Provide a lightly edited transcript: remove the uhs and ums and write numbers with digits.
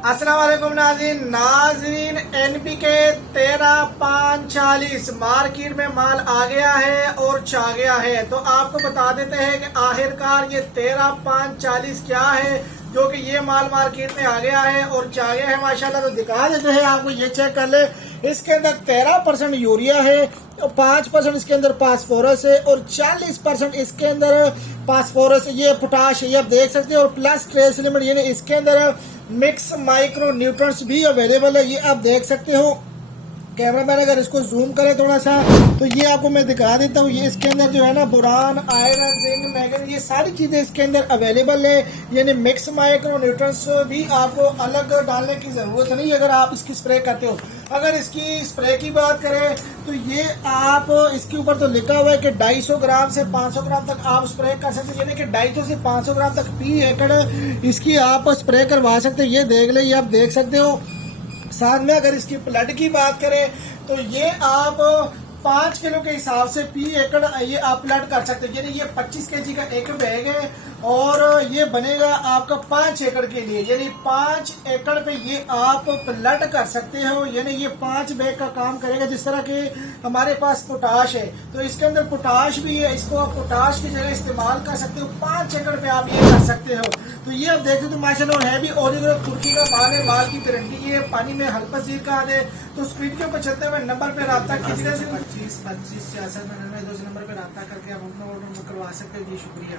अस्सलाम वालेकुम नाज़रीन NPK 13,540 मार्केट में माल आ गया है और चा गया है। तो आपको बता देते हैं कि आखिरकार ये 13,540 क्या है, जो कि ये माल मार्केट में आ गया है और चा गया है माशाल्लाह। तो दिखा देते हैं आपको, ये चेक कर ले। इसके अंदर 13% यूरिया है, 5% इसके अंदर फास्फोरस है और 40% इसके अंदर फास्फोरस, ये पोटाश है, ये आप देख सकते हो। और प्लस ट्रेस एलिमेंट यानी इसके अंदर मिक्स माइक्रो न्यूट्रंस भी अवेलेबल है, ये आप देख सकते हो। कैमरामैन अगर इसको जूम करे थोड़ा सा तो ये आपको मैं दिखा देता हूँ। ये इसके अंदर जो है ना बोरान, आयरन, जिंक, मैग्नीज, ये सारी चीजें इसके अंदर अवेलेबल है। यानी मिक्स माइक्रो न्यूट्रंस भी आपको अलग डालने की जरूरत नहीं अगर आप इसकी स्प्रे करते हो। अगर इसकी स्प्रे की बात करें तो ये आप इसके ऊपर तो लिखा हुआ है कि 250 ग्राम से 500 ग्राम तक आप स्प्रे कर सकते हो। यानी कि 250 से 500 ग्राम तक फी एकड़ इसकी आप स्प्रे करवा सकते हो। ये देख ले, ये आप देख सकते हो। साथ में अगर इसकी प्लट की बात करें तो ये आप 5 किलो के हिसाब से फी एकड़ ये आप प्लट कर सकते हैं। यानी ये 25 केजी का एक बैग है और ये बनेगा आपका 5 एकड़ के लिए। यानी 5 एकड़ पे ये आप प्लट कर सकते हो। यानी ये 5 बैग का काम करेगा। जिस तरह के हमारे पास पोटाश है तो इसके अंदर पोटाश भी है, इसको आप पोटाश की जगह इस्तेमाल कर सकते हो। 5 एकड़ पे आप ये कर सकते हो। तो ये आप देख सकते हो माशाल्लाह है भी ओरिजिनल तुर्की का माल है। माल की गारंटी ये पानी में हल्का जीर का है। तो स्क्रीन के ऊपर चलते हुए नंबर पे रब्ता कीजिए। 25 25 66 99 2 नंबर पे रब्ता करके आप अपना ऑर्डर करवा सकते हो जी। शुक्रिया।